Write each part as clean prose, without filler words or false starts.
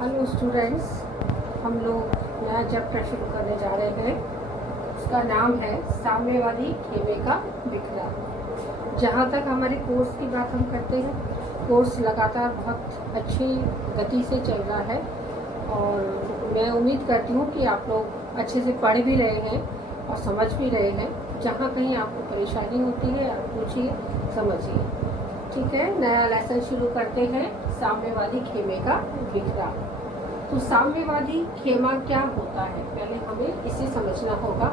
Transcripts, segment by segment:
Hello students, हम लोग नया चैप्टर शुरू करने जा रहे हैं। उसका नाम है साम्यवादी खेमे का बिखरा। जहाँ तक हमारे कोर्स की बात हम करते हैं, कोर्स लगातार बहुत अच्छी गति से चल रहा है और मैं उम्मीद करती हूँ कि आप लोग अच्छे से पढ़ भी रहे हैं और समझ भी रहे हैं। जहाँ कहीं आपको परेशानी होती है आप पूछिए, समझिए। ठीक है, नया लेसन शुरू करते हैं, साम्यवादी खेमे का बिखरा। तो साम्यवादी खेमा क्या होता है, पहले हमें इसे समझना होगा।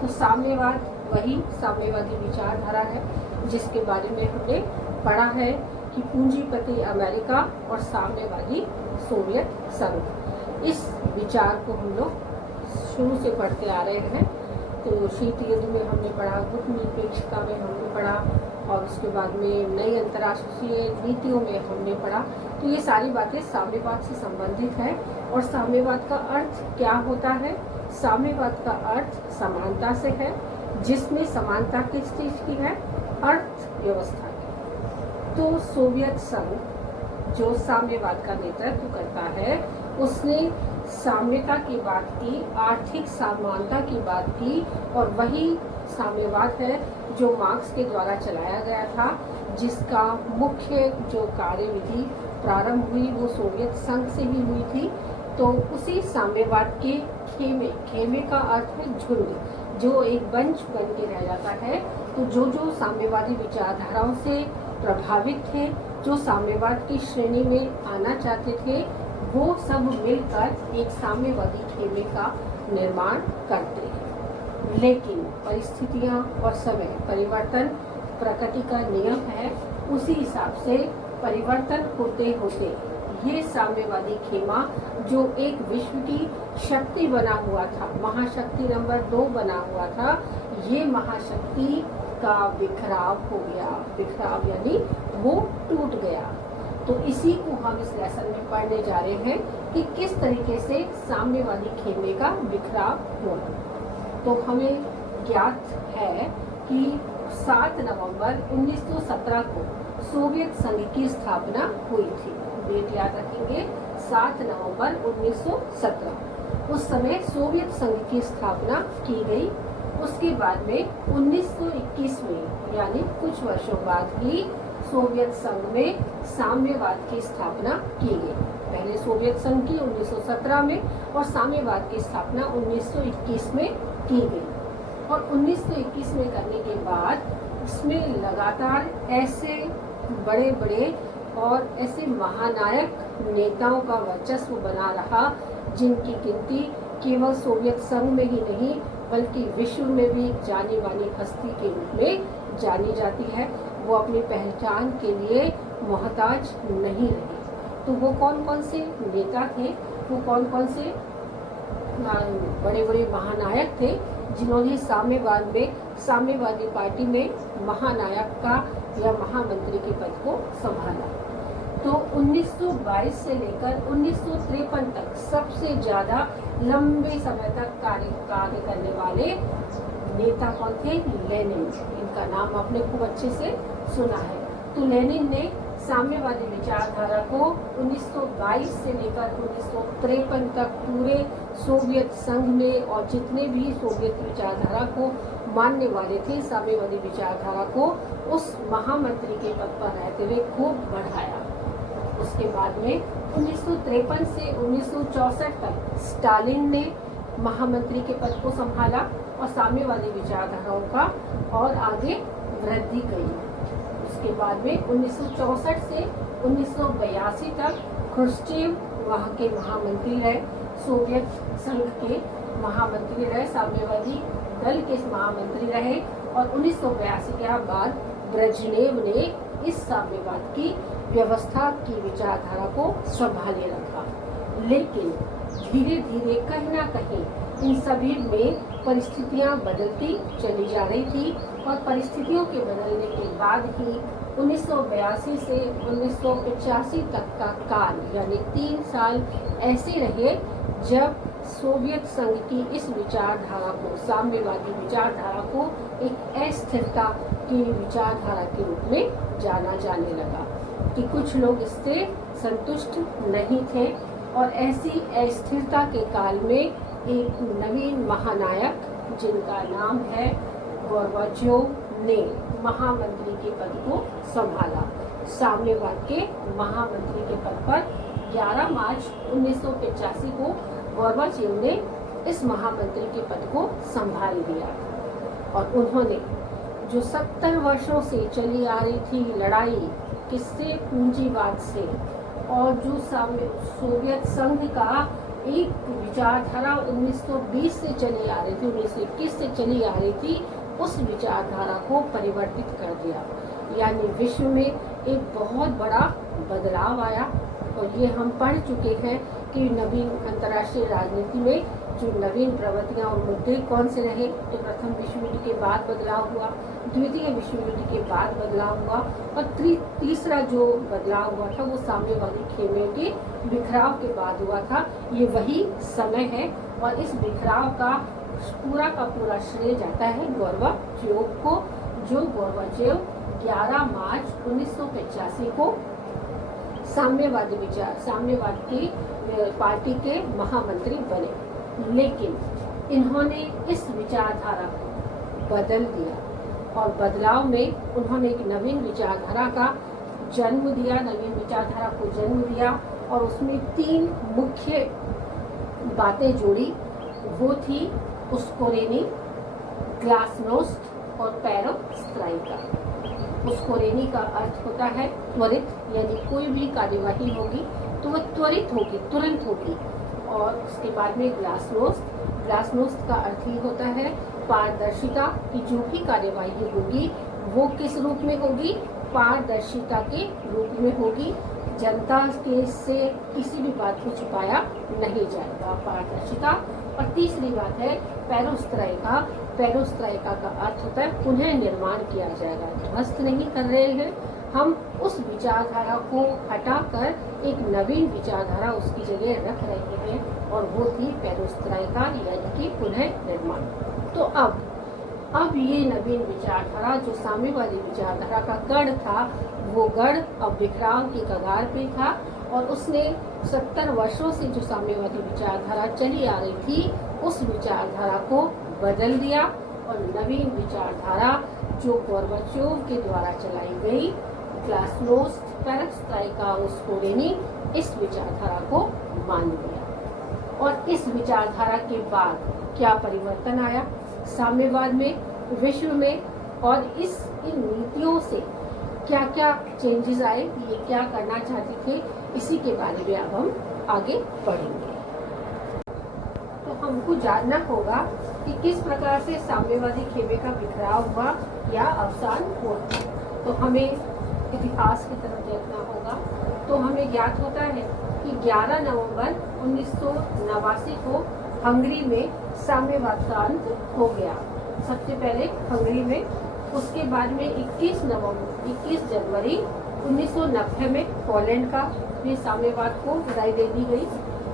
तो साम्यवाद वही साम्यवादी विचारधारा है जिसके बारे में हमने पढ़ा है कि पूंजीपति अमेरिका और साम्यवादी सोवियत संघ, इस विचार को हम लोग शुरू से पढ़ते आ रहे हैं। तो शीत युद्ध में हमने पढ़ा, गुप्त निरपेक्षता में हमने पढ़ा और उसके बाद में नई अंतर्राष्ट्रीय नीतियों में हमने पढ़ा। तो ये सारी बातें साम्यवाद से संबंधित है। और साम्यवाद का अर्थ क्या होता है? साम्यवाद का अर्थ समानता से है, जिसमें समानता किस चीज की है? अर्थव्यवस्था की। तो सोवियत संघ जो साम्यवाद का नेतृत्व करता है, उसने साम्यता की बात की, आर्थिक समानता की बात की, और वही साम्यवाद है जो मार्क्स के द्वारा चलाया गया था, जिसका मुख्य जो कार्यविधि प्रारंभ हुई वो सोवियत संघ से ही हुई थी। तो उसी साम्यवाद के खेमे का अर्थ है झुंड, जो एक बंच बन के रह जाता है। तो जो साम्यवादी विचारधाराओं से प्रभावित थे, जो साम्यवाद की श्रेणी में आना चाहते थे, वो सब मिलकर एक साम्यवादी खेमे का निर्माण करते हैं। लेकिन परिस्थितियां और समय परिवर्तन प्रकृति का नियम है, उसी हिसाब से परिवर्तन होते होते ये साम्यवादी खेमा जो एक विश्व की शक्ति बना हुआ था, महाशक्ति नंबर 2 बना हुआ था, ये महाशक्ति का बिखराव हो गया। बिखराव यानी वो टूट गया। तो इसी को हम इस लेसन में पढ़ने जा रहे हैं कि किस तरीके से साम्यवादी खेमे का बिखराव हुआ। तो हमें ज्ञात है कि 7 नवंबर 1917 को सोवियत संघ की स्थापना हुई थी। डेट याद रखेंगे, 7 नवंबर 1917। उस समय सोवियत संघ की स्थापना की गई। उसके बाद में 1921 में, यानी कुछ वर्षों बाद ही सोवियत संघ में साम्यवाद की स्थापना की गई। पहले सोवियत संघ की 1917 में और साम्यवाद की स्थापना 1921 में की गई। और 1921 में करने के बाद इसमें लगातार ऐसे बड़े बड़े और ऐसे महानायक नेताओं का वर्चस्व बना रहा, जिनकी गिनती केवल सोवियत संघ में ही नहीं बल्कि विश्व में भी जानी मानी हस्ती के रूप में जानी जाती है। वो अपनी पहचान के लिए मोहताज नहीं रहे। तो वो कौन कौन से नेता थे, वो कौन कौन से बड़े बड़े महानायक थे जिन्होंने साम्यवादी पार्टी में महानायक का या महामंत्री के पद को संभाला। तो 1922 से लेकर 1953 तक सबसे ज्यादा लंबे समय तक कार्य करने वाले नेता कौन थे? लेनिन। इनका नाम आपने खूब अच्छे से सुना है। तो लेनिन ने साम्यवादी विचारधारा को 1922 से लेकर 1953 तक पूरे सोवियत संघ में और जितने भी सोवियत विचारधारा को मानने वाले थे, साम्यवादी विचारधारा को, उस महामंत्री के पद पर रहते हुए खूब बढ़ाया। उसके बाद में 1953 से 1964 तक स्टालिन ने महामंत्री के पद को संभाला और साम्यवादी विचारधाराओं का और आगे वृद्धि करी। उसके बाद में 1964 से 1982 तक ख्रुश्चेव वहाँ के महामंत्री रहे, सोवियत संघ के महामंत्री रहे, साम्यवादी दल के महामंत्री रहे। और 1982 के बाद ब्रेजनेव ने इस साम्यवाद की व्यवस्था की विचारधारा को संभाले रखा। लेकिन धीरे धीरे कहीं ना कहीं इन सभी में परिस्थितियां बदलती चली जा रही थी और परिस्थितियों के बदलने के बाद ही 1982 से 1985 तक का काल, यानी 3 साल ऐसे रहे जब सोवियत संघ की इस विचारधारा को, साम्यवादी विचारधारा को एक अस्थिरता की विचारधारा के रूप में जाना जाने लगा कि कुछ लोग इससे संतुष्ट नहीं थे और ऐसी अस्थिरता के काल में एक नवीन महानायक जिनका नाम है गोर्बाचोव ने महामंत्री के पद को संभाला। साम्यवाद के महामंत्री के पद पर 11 मार्च 1985 को गोर्बाचेव ने इस महामंत्री के पद को संभाल लिया और उन्होंने जो 70 वर्षों से चली आ रही थी लड़ाई किससे, पूंजीवाद से, और जो सोवियत संघ का एक विचारधारा 1920 से चली आ रही थी, 1921 से चली आ रही थी, उस विचारधारा को परिवर्तित कर दिया। यानी विश्व में एक बहुत बड़ा बदलाव आया। और ये हम पढ़ चुके हैं कि नवीन अंतर्राष्ट्रीय राजनीति में जो नवीन प्रवृत्तियां और मुद्दे कौन से रहे। तो प्रथम विश्व युद्ध के बाद बदलाव हुआ, द्वितीय विश्व युद्ध के बाद बदलाव हुआ, और तीसरा जो बदलाव हुआ था वो साम्यवादी खेमे के बिखराव के बाद हुआ था। ये वही समय है और इस बिखराव का पूरा श्रेय जाता है गोर्बाचेव को, जो गोर्बाचेव 11 मार्च 1985 को साम्यवाद की पार्टी के महामंत्री बने। लेकिन इन्होंने इस विचारधारा को बदल दिया और बदलाव में उन्होंने एक नवीन विचारधारा का जन्म दिया, नवीन विचारधारा को जन्म दिया और उसमें 3 मुख्य बातें जोड़ी। वो थी उस्कोरेनी, ग्लासनोस्ट और पेरेस्ट्रोइका। उस्कोरेनी का अर्थ होता है त्वरित, यानी कोई भी कार्यवाही होगी तो वह त्वरित होगी, तुरंत होगी। और उसके बाद में ग्लासनोस्ट का अर्थ ही होता है पारदर्शिता, की जो भी कार्यवाही होगी वो किस रूप में होगी, पारदर्शिता के रूप में होगी। जनता के से किसी भी बात को छुपाया नहीं जाएगा, पारदर्शिता। और तीसरी बात है पेरेस्ट्रोइका। पेरेस्ट्रोइका का अर्थ होता है पुनः निर्माण किया जाएगा, ध्वस्त नहीं कर रहे हैं हम, उस विचारधारा को हटाकर एक नवीन विचारधारा उसकी जगह रख रहे हैं और वो थी पेरेस्ट्रोइका, यानी कि पुनः निर्माण। तो अब ये नवीन विचारधारा जो साम्यवादी विचारधारा का गढ़ था, वो गढ़ अब बिखराव की कगार पे था और उसने 70 वर्षों से जो साम्यवादी विचारधारा चली आ रही थी उस विचारधारा को बदल दिया और नवीन विचारधारा जो गोर्बाचेव के द्वारा चलाई गई, ग्लासनोस्ट, पेरेस्ट्रोइका और उस्कोरेनी, इस विचारधारा को मान लिया। और इस विचारधारा के बाद क्या परिवर्तन आया साम्यवाद में, विश्व में, और इन नीतियों से क्या क्या चेंजेस आए, ये क्या करना चाहते थे, इसी के बारे में अब हम आगे बढ़ेंगे। तो हमको जानना होगा कि किस प्रकार से साम्यवादी खेमे का बिखराव हुआ या अवसान हुआ। तो हमें इतिहास की तरफ देखना होगा। तो हमें ज्ञात होता है कि 11 नवंबर 1989 को हंगरी में साम्यवाद का अंत हो गया। सबसे पहले हंगरी में, उसके बाद में 21 जनवरी 1990 में पोलैंड का भी साम्यवाद को विदाई दे दी गई।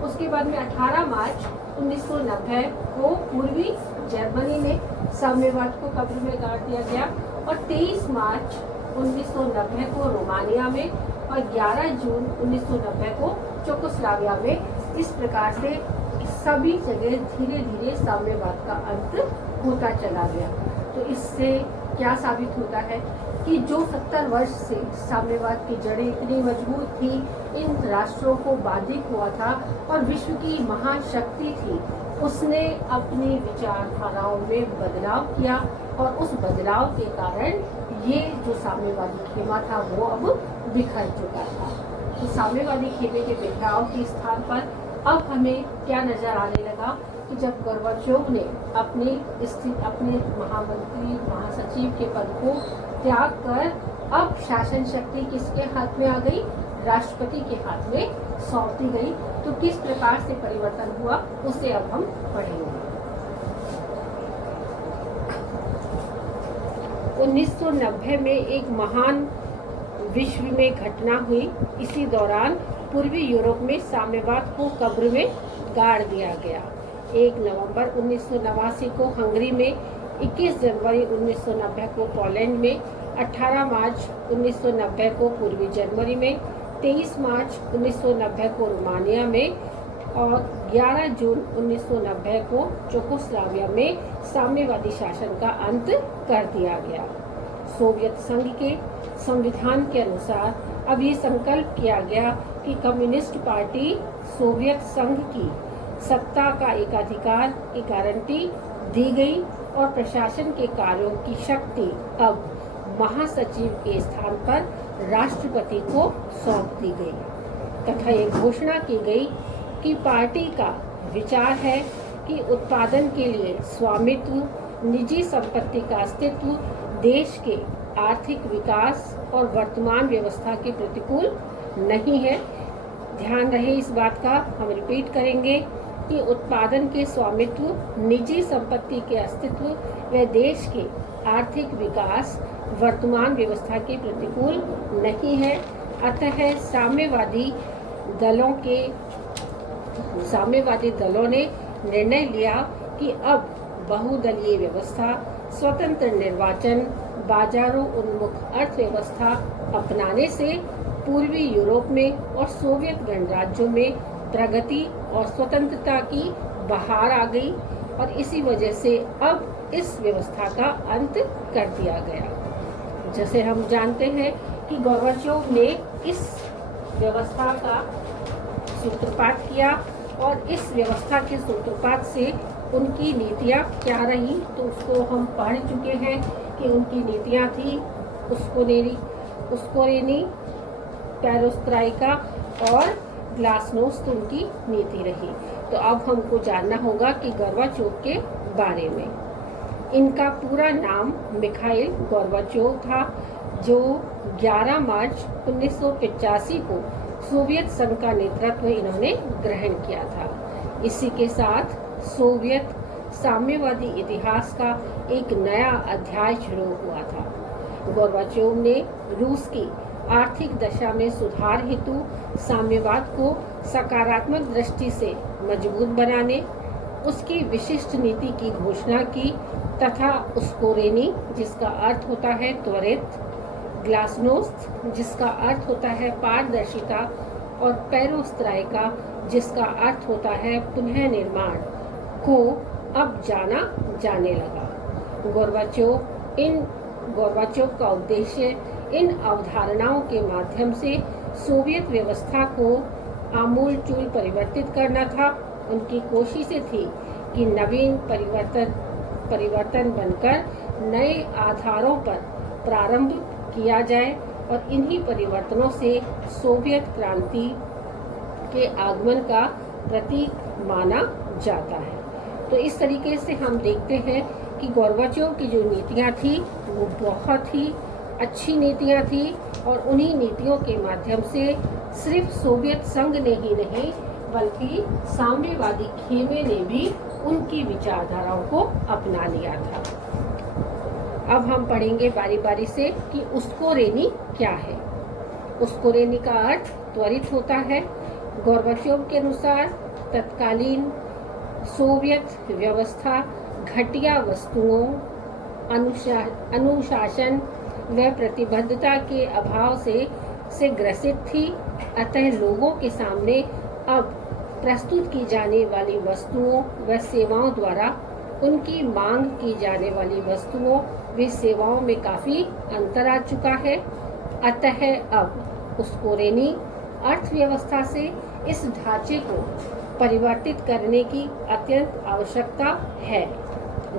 उसके बाद में 18 मार्च 1990 को पूर्वी जर्मनी में साम्यवाद को कब्र में गाड़ दिया गया और 23 मार्च 1990 को रोमानिया में और 11 जून 1990 को चेकोस्लोवाकिया में। इस प्रकार से सभी जगह धीरे धीरे साम्यवाद का अंत होता चला गया। तो इससे क्या साबित होता है कि जो 70 वर्ष से साम्यवाद की जड़ें इतनी मजबूत थी, इन राष्ट्रों को बाधित हुआ था और विश्व की महाशक्ति थी, उसने अपनी विचारधाराओं में बदलाव किया और उस बदलाव के कारण ये जो साम्यवादी खेमा था वो अब बिखर चुका था। तो साम्यवादी खेमे के बिखराव के स्थान पर अब हमें क्या नजर आने लगा कि जब गोर्बाचेव ने अपने महामंत्री महासचिव के पद को त्याग कर अब शासन शक्ति किसके हाथ में आ गई, राष्ट्रपति के हाथ में सौंप दी गई। तो किस प्रकार से परिवर्तन हुआ उसे अब हम पढ़ेंगे। 1990 में एक महान विश्व में घटना हुई। इसी दौरान पूर्वी यूरोप में साम्यवाद को कब्र में गाड़ दिया गया। 1 नवंबर 1989 को हंगरी में, 21 जनवरी 1990 को पोलैंड में, 18 मार्च 1990 को पूर्वी जर्मनी में, 23 मार्च 1990 को रोमानिया में और 11 जून 1990 को चेकोस्लोवाकिया में साम्यवादी शासन का अंत कर दिया गया। सोवियत संघ के संविधान के अनुसार अब ये संकल्प किया गया कि कम्युनिस्ट पार्टी सोवियत संघ की सत्ता का एकाधिकार की गारंटी दी गई और प्रशासन के कार्यों की शक्ति अब महासचिव के स्थान पर राष्ट्रपति को सौंप दी गई तथा ये घोषणा की गई कि पार्टी का विचार है कि उत्पादन के लिए स्वामित्व, निजी संपत्ति का अस्तित्व देश के आर्थिक विकास और वर्तमान व्यवस्था के प्रतिकूल नहीं है। ध्यान रहे इस बात का, हम रिपीट करेंगे कि उत्पादन के स्वामित्व, निजी संपत्ति के अस्तित्व व देश के आर्थिक विकास वर्तमान व्यवस्था के प्रतिकूल नहीं है। अतः साम्यवादी दलों ने निर्णय लिया कि अब बहुदलीय व्यवस्था, स्वतंत्र निर्वाचन, बाजारों उन्मुख अर्थव्यवस्था अपनाने से पूर्वी यूरोप में और सोवियत गणराज्यों में प्रगति और स्वतंत्रता की बहार आ गई और इसी वजह से अब इस व्यवस्था का अंत कर दिया गया। जैसे हम जानते हैं कि गोर्बाचोव ने इस व्यवस्था का सूत्रपात किया और इस व्यवस्था के सूत्रपात से उनकी नीतियाँ क्या रही तो उसको हम पढ़ चुके हैं कि उनकी नीतियाँ थी उस्कोरेनी, पेरोस्त्राइका और ग्लासनोस्त उनकी नीति रही। तो अब हमको जानना होगा कि गोर्बाचोव के बारे में। इनका पूरा नाम मिखाइल गोर्बाचोव था, जो 11 मार्च 1985 को सोवियत संघ का नेतृत्व इन्होंने ग्रहण किया था। इसी के साथ सोवियत साम्यवादी इतिहास का एक नया अध्याय शुरू हुआ था। गोर्बाचोव ने रूस की आर्थिक दशा में सुधार हेतु साम्यवाद को सकारात्मक दृष्टि से मजबूत बनाने, उसकी विशिष्ट नीति की घोषणा की तथा उस्कोरेनी, जिसका अर्थ होता है त्वरित, ग्लासनोस्त, जिसका अर्थ होता है पारदर्शिता, और पेरोस्त्राइका, जिसका अर्थ होता है पुनः निर्माण, को अब जाना जाने लगा। गोर्बाचोव का उद्देश्य इन अवधारणाओं के माध्यम से सोवियत व्यवस्था को आमूलचूल परिवर्तित करना था। उनकी कोशिशें थी कि नवीन परिवर्तन बनकर नए आधारों पर प्रारंभ किया जाए और इन्हीं परिवर्तनों से सोवियत क्रांति के आगमन का प्रतीक माना जाता है। तो इस तरीके से हम देखते हैं कि गोर्बाचोव की जो नीतियाँ थी वो बहुत ही अच्छी नीतियाँ थी और उन्हीं नीतियों के माध्यम से सिर्फ सोवियत संघ ने ही नहीं बल्कि साम्यवादी खेमे ने भी उनकी विचारधाराओं को अपना लिया था। अब हम पढ़ेंगे बारी बारी से कि उस्कोरेनी क्या है। उस्कोरेनी का अर्थ त्वरित होता है। गोर्बाचोव के अनुसार तत्कालीन सोवियत व्यवस्था घटिया वस्तुओं, अनुशासन व प्रतिबद्धता के अभाव से ग्रसित थी। अतः लोगों के सामने अब प्रस्तुत की जाने वाली वस्तुओं व सेवाओं द्वारा उनकी मांग की जाने वाली वस्तुओं व सेवाओं में काफ़ी अंतर आ चुका है। अतः अब उस्कोरेनी अर्थव्यवस्था से इस ढांचे को परिवर्तित करने की अत्यंत आवश्यकता है,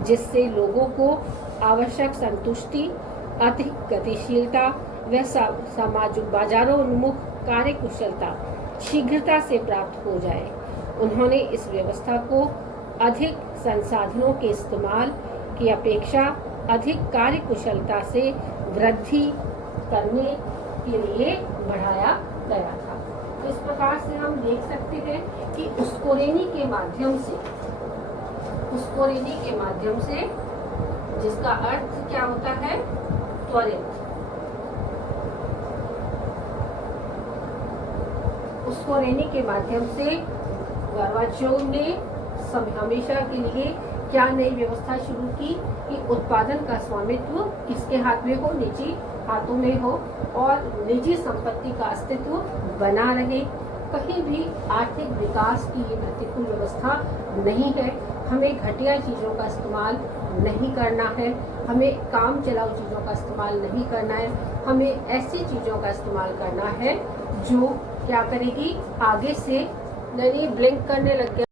जिससे लोगों को आवश्यक संतुष्टि, अधिक गतिशीलता व समाज बाजारोन्मुख कार्यकुशलता शीघ्रता से प्राप्त हो जाए। उन्होंने इस व्यवस्था को अधिक संसाधनों के इस्तेमाल की अपेक्षा अधिक कार्यकुशलता से वृद्धि करने के लिए बढ़ाया गया था। तो इस प्रकार से हम देख सकते हैं कि उस्कोरेनी के माध्यम से जिसका अर्थ क्या होता है त्वरित, उस्कोरेनी के माध्यम से गोर्बाचोव ने हमेशा के लिए क्या नई व्यवस्था शुरू की कि उत्पादन का स्वामित्व किसके हाथ में हो, निजी हाथों में हो और निजी संपत्ति का अस्तित्व बना रहे। कहीं भी आर्थिक विकास की ये प्रतिकूल व्यवस्था नहीं है। हमें घटिया चीज़ों का इस्तेमाल नहीं करना है, हमें काम चलाऊ चीज़ों का इस्तेमाल नहीं करना है, हमें ऐसी चीज़ों का इस्तेमाल करना है जो क्या करेगी, आगे से यानी ब्लिंक करने लग गया।